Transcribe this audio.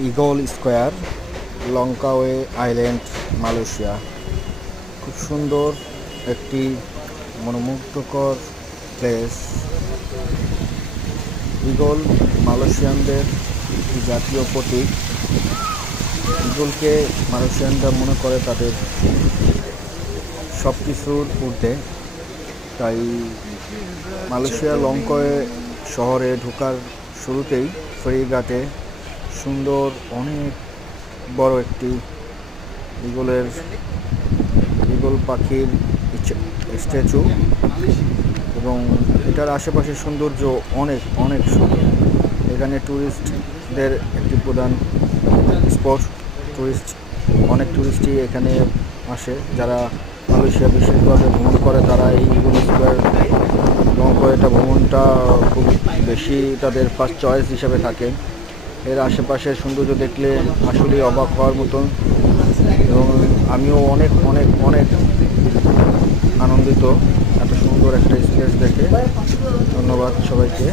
Eagle square, Langkawi island, Malaysia. খুব সুন্দর একটি মনোমুগ্ধকর প্লেস। ইগল মালয়েশিয়ানদের জাতীয় প্রতীক। ইগলকে মালয়েশিয়ানরা মনে করে তাদের সব কিছুর ঊর্ধ্বে। তাই মালয়েশিয়া লঙ্কাওয়ে শহরে ঢোকার শুরুতেই ফেরিঘাটে সুন্দর অনেক বড় একটি ইগল পাখির স্ট্যাচু, এবং এটার আশেপাশের সৌন্দর্য অনেক অনেক সুন্দর। এখানে ট্যুরিস্টদের একটি প্রধান স্পট। অনেক ট্যুরিস্টই এখানে আসে। যারা মালয়েশিয়া বিশেষভাবে ভ্রমণ করে তারা এই ইগল স্কোয়ার লঙ্কাওয়েটা ভ্রমণটা খুব বেশি তাদের ফার্স্ট চয়েস হিসেবে থাকে। এর আশেপাশের সৌন্দর্য দেখলে আসলেই অবাক হওয়ার মতন, এবং আমিও অনেক অনেক অনেক আনন্দিত এত সুন্দর একটা স্পেস দেখে। ধন্যবাদ সবাইকে।